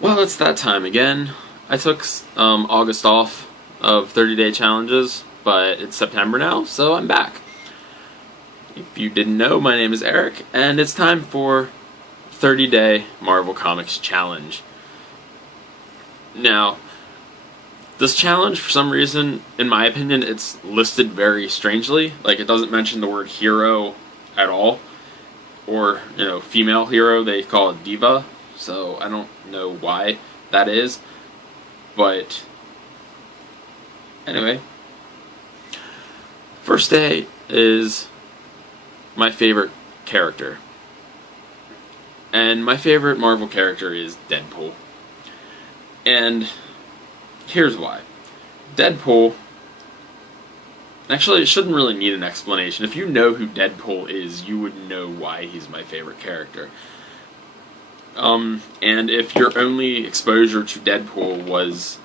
Well, it's that time again. I took August off of 30-day challenges, but it's September now, so I'm back. If you didn't know, my name is Eric, and it's time for 30-day Marvel Comics Challenge. Now, this challenge, for some reason, in my opinion, it's listed very strangely. Like, it doesn't mention the word hero at all. Or, female hero, they call it diva. So, I don't know why that is. But, anyway. First day is my favorite character. And my favorite Marvel character is Deadpool. And here's why. Deadpool, actually, it shouldn't really need an explanation. If you know who Deadpool is, you would know why he's my favorite character. And if your only exposure to Deadpool was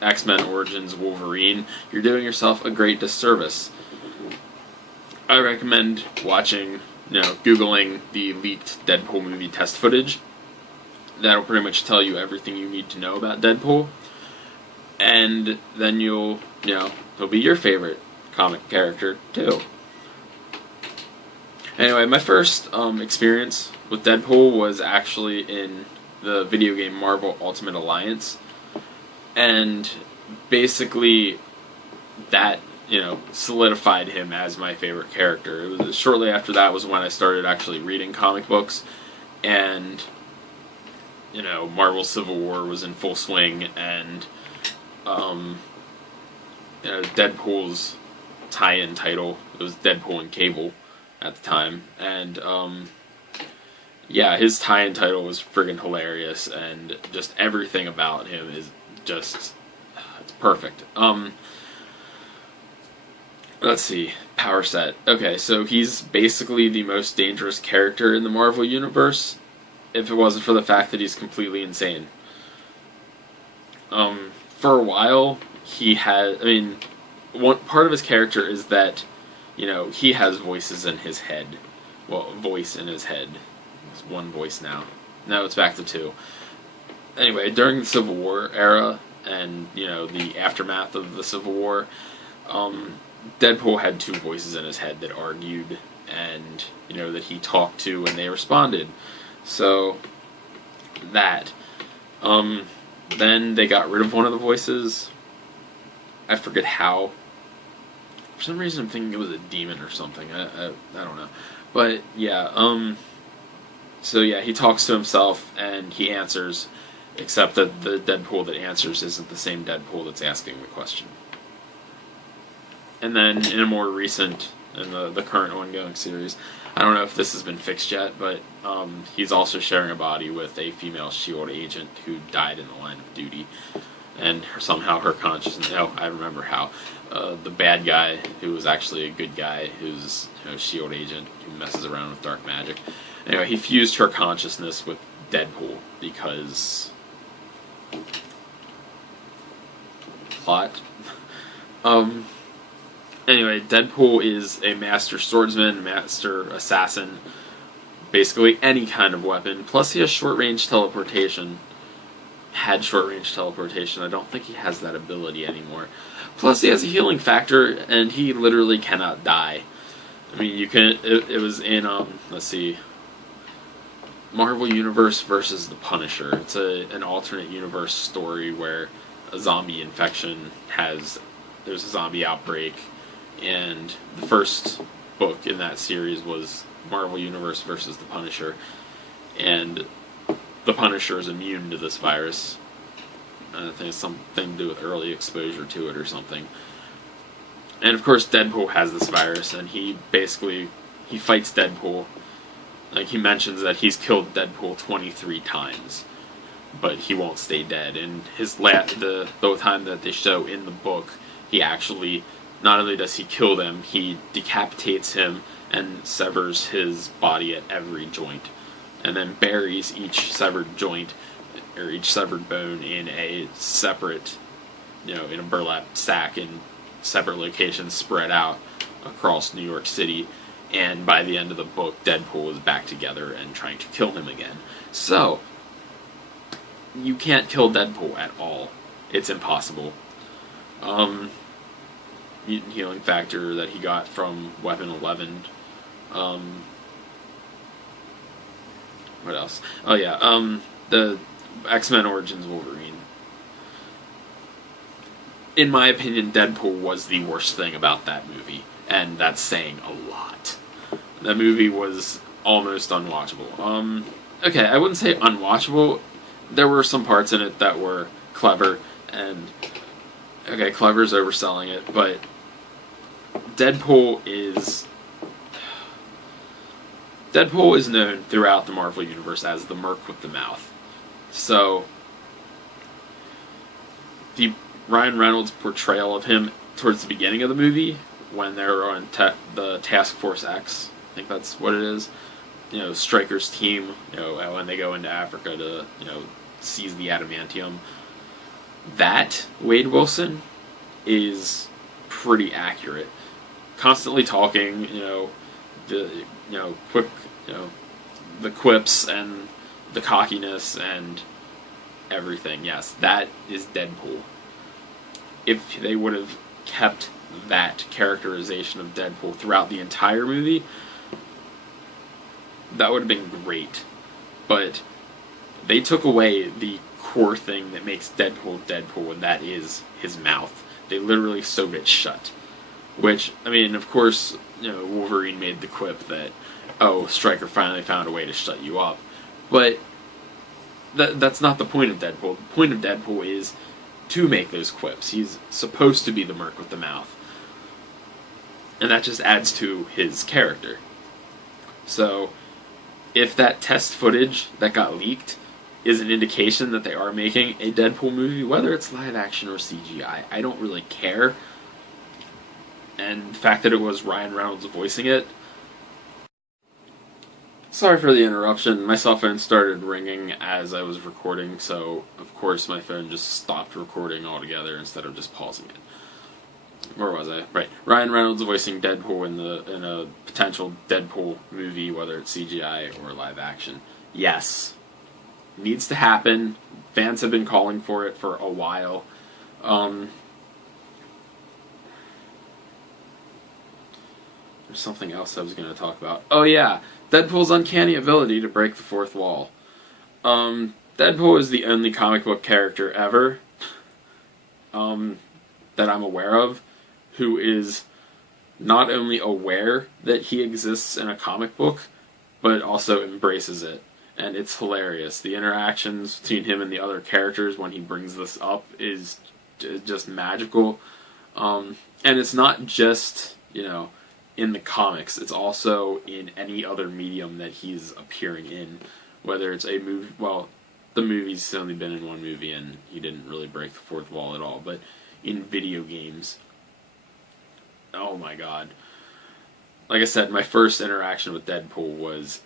X-Men Origins Wolverine, you're doing yourself a great disservice. I recommend watching, Googling the leaked Deadpool movie test footage. That'll pretty much tell you everything you need to know about Deadpool. And then he'll be your favorite comic character, too. Anyway, my first experience with Deadpool was actually in the video game Marvel Ultimate Alliance. And basically, that, solidified him as my favorite character. It was shortly after that was when I started actually reading comic books. And, Marvel Civil War was in full swing, and Deadpool's tie-in title, it was Deadpool and Cable at the time, and his tie-in title was friggin' hilarious, and just everything about him is just, it's perfect. Let's see, power set. Okay, so he's basically the most dangerous character in the Marvel Universe, if it wasn't for the fact that he's completely insane. For a while, he had, one part of his character is that, he has voices in his head. Well, voice in his head. It's one voice now. No, it's back to two. Anyway, during the Civil War era, and, the aftermath of the Civil War, Deadpool had two voices in his head that argued, and, that he talked to and they responded. So, that. Then they got rid of one of the voices. I forget how. For some reason I'm thinking it was a demon or something. I don't know. But, yeah, so yeah, he talks to himself and he answers, except that the Deadpool that answers isn't the same Deadpool that's asking the question. And then in a more recent, in the current ongoing series, I don't know if this has been fixed yet, but he's also sharing a body with a female S.H.I.E.L.D. agent who died in the line of duty. And somehow her consciousness, I remember how, the bad guy, who was actually a good guy, who's S.H.I.E.L.D. agent, who messes around with dark magic. Anyway, he fused her consciousness with Deadpool because... plot? Anyway, Deadpool is a master swordsman, master assassin, basically any kind of weapon. Plus he has short-range teleportation. Had short-range teleportation. I don't think he has that ability anymore. Plus he has a healing factor, and he literally cannot die. You can... It was in, let's see... Marvel Universe versus the Punisher. It's an alternate universe story where a zombie infection has... There's a zombie outbreak. And the first book in that series was Marvel Universe versus the Punisher. And the Punisher is immune to this virus. I think it's something to do with early exposure to it or something. And of course Deadpool has this virus, and he fights Deadpool. Like, he mentions that he's killed Deadpool 23 times. But he won't stay dead. And the time that they show in the book, he actually... Not only does he kill them, he decapitates him and severs his body at every joint. And then buries each severed joint, or each severed bone, in a separate, in a burlap sack in separate locations spread out across New York City. And by the end of the book, Deadpool is back together and trying to kill him again. So, you can't kill Deadpool at all. It's impossible. Mutant healing factor that he got from Weapon 11. What else? Oh yeah, the X-Men Origins Wolverine. In my opinion, Deadpool was the worst thing about that movie, and that's saying a lot. That movie was almost unwatchable. Okay, I wouldn't say unwatchable. There were some parts in it that were clever, and okay, clever's overselling it, but Deadpool is known throughout the Marvel Universe as the Merc with the Mouth. So, the Ryan Reynolds' portrayal of him towards the beginning of the movie, when they're on the Task Force X, I think that's what it is, Stryker's team, when they go into Africa to, seize the adamantium, that Wade Wilson is pretty accurate. Constantly talking, the quick, the quips and the cockiness and everything. Yes, that is Deadpool. If they would have kept that characterization of Deadpool throughout the entire movie, that would have been great. But they took away the core thing that makes Deadpool Deadpool, and that is his mouth. They literally sewed it shut. Which, I mean, of course, Wolverine made the quip that, oh, Stryker finally found a way to shut you up. But that's not the point of Deadpool. The point of Deadpool is to make those quips. He's supposed to be the Merc with the Mouth. And that just adds to his character. So, if that test footage that got leaked is an indication that they are making a Deadpool movie, whether it's live action or CGI, I don't really care. And the fact that it was Ryan Reynolds voicing it. Sorry for the interruption. My cell phone started ringing as I was recording, so of course my phone just stopped recording altogether instead of just pausing it. Where was I? Right. Ryan Reynolds voicing Deadpool in a potential Deadpool movie, whether it's CGI or live action. Yes. Needs to happen. Fans have been calling for it for a while. There's something else I was going to talk about. Oh yeah, Deadpool's uncanny ability to break the fourth wall. Deadpool is the only comic book character ever that I'm aware of who is not only aware that he exists in a comic book, but also embraces it. And it's hilarious. The interactions between him and the other characters when he brings this up is just magical. And it's not just, in the comics. It's also in any other medium that he's appearing in. Whether it's a movie, well, the movie's only been in one movie and he didn't really break the fourth wall at all, but in video games, oh my god. Like I said, my first interaction with Deadpool was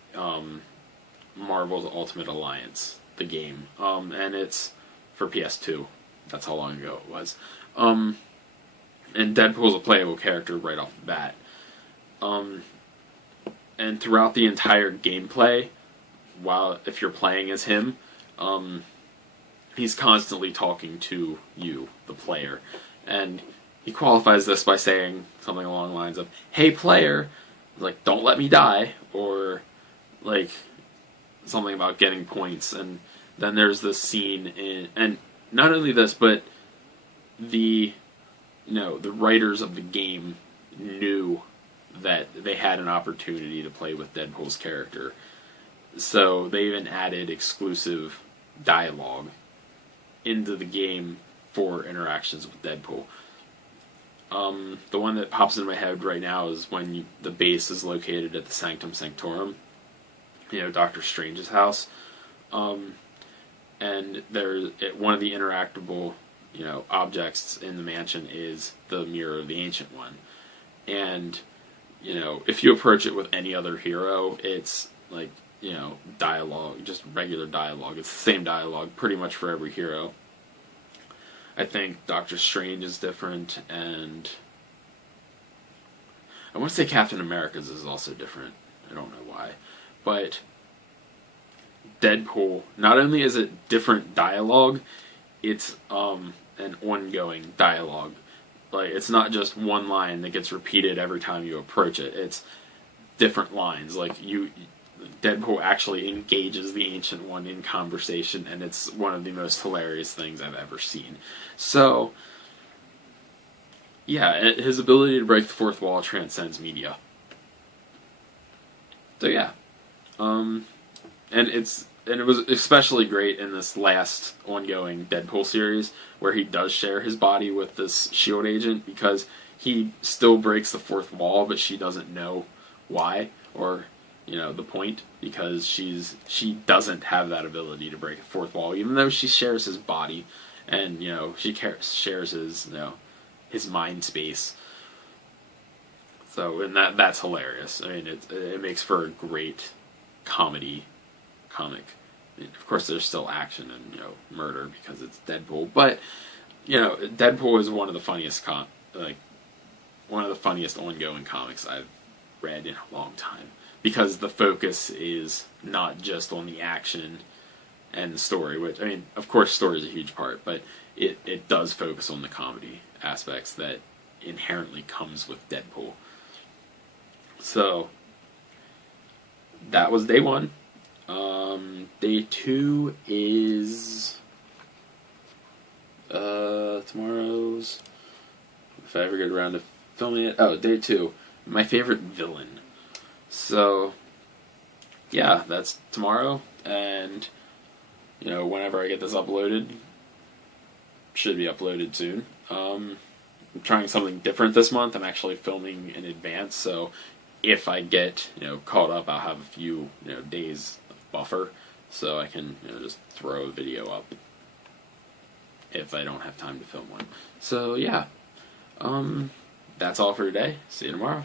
Marvel's Ultimate Alliance, the game. And it's for PS2. That's how long ago it was. And Deadpool's a playable character right off the bat. And throughout the entire gameplay, if you're playing as him, he's constantly talking to you, the player. And he qualifies this by saying something along the lines of, "Hey player, like, don't let me die," or like something about getting points. And then there's this scene and not only this, but the writers of the game knew that they had an opportunity to play with Deadpool's character. So they even added exclusive dialogue into the game for interactions with Deadpool. The one that pops into my head right now is when the base is located at the Sanctum Sanctorum, Doctor Strange's house. And one of the interactable, objects in the mansion is the Mirror of the Ancient One. And, if you approach it with any other hero, it's like, dialogue, just regular dialogue. It's the same dialogue pretty much for every hero. I think Doctor Strange is different, and I want to say Captain America's is also different. I don't know why. But Deadpool, not only is it different dialogue, it's an ongoing dialogue. Like, it's not just one line that gets repeated every time you approach it. It's different lines. Like, Deadpool actually engages the Ancient One in conversation, and it's one of the most hilarious things I've ever seen. So, yeah, his ability to break the fourth wall transcends media. So yeah, and it was especially great in this last ongoing Deadpool series where he does share his body with this SHIELD agent, because he still breaks the fourth wall, but she doesn't know why, or the point, because she doesn't have that ability to break a fourth wall, even though she shares his body, and she shares his mind space. So, and that's hilarious. I mean, it makes for a great comic. I mean, of course, there's still action and murder because it's Deadpool, but Deadpool is one of the funniest one of the funniest ongoing comics I've read in a long time, because the focus is not just on the action and the story, which, I mean, of course, story is a huge part, but it does focus on the comedy aspects that inherently comes with Deadpool. So, that was day 1. Day 2 is tomorrow's, if I ever get around to filming it. Oh, day 2, my favorite villain. So, yeah, that's tomorrow, and whenever I get this uploaded, should be uploaded soon. I'm trying something different this month. I'm actually filming in advance, so if I get caught up, I'll have a few days of buffer, so I can just throw a video up if I don't have time to film one. So yeah, that's all for today. See you tomorrow.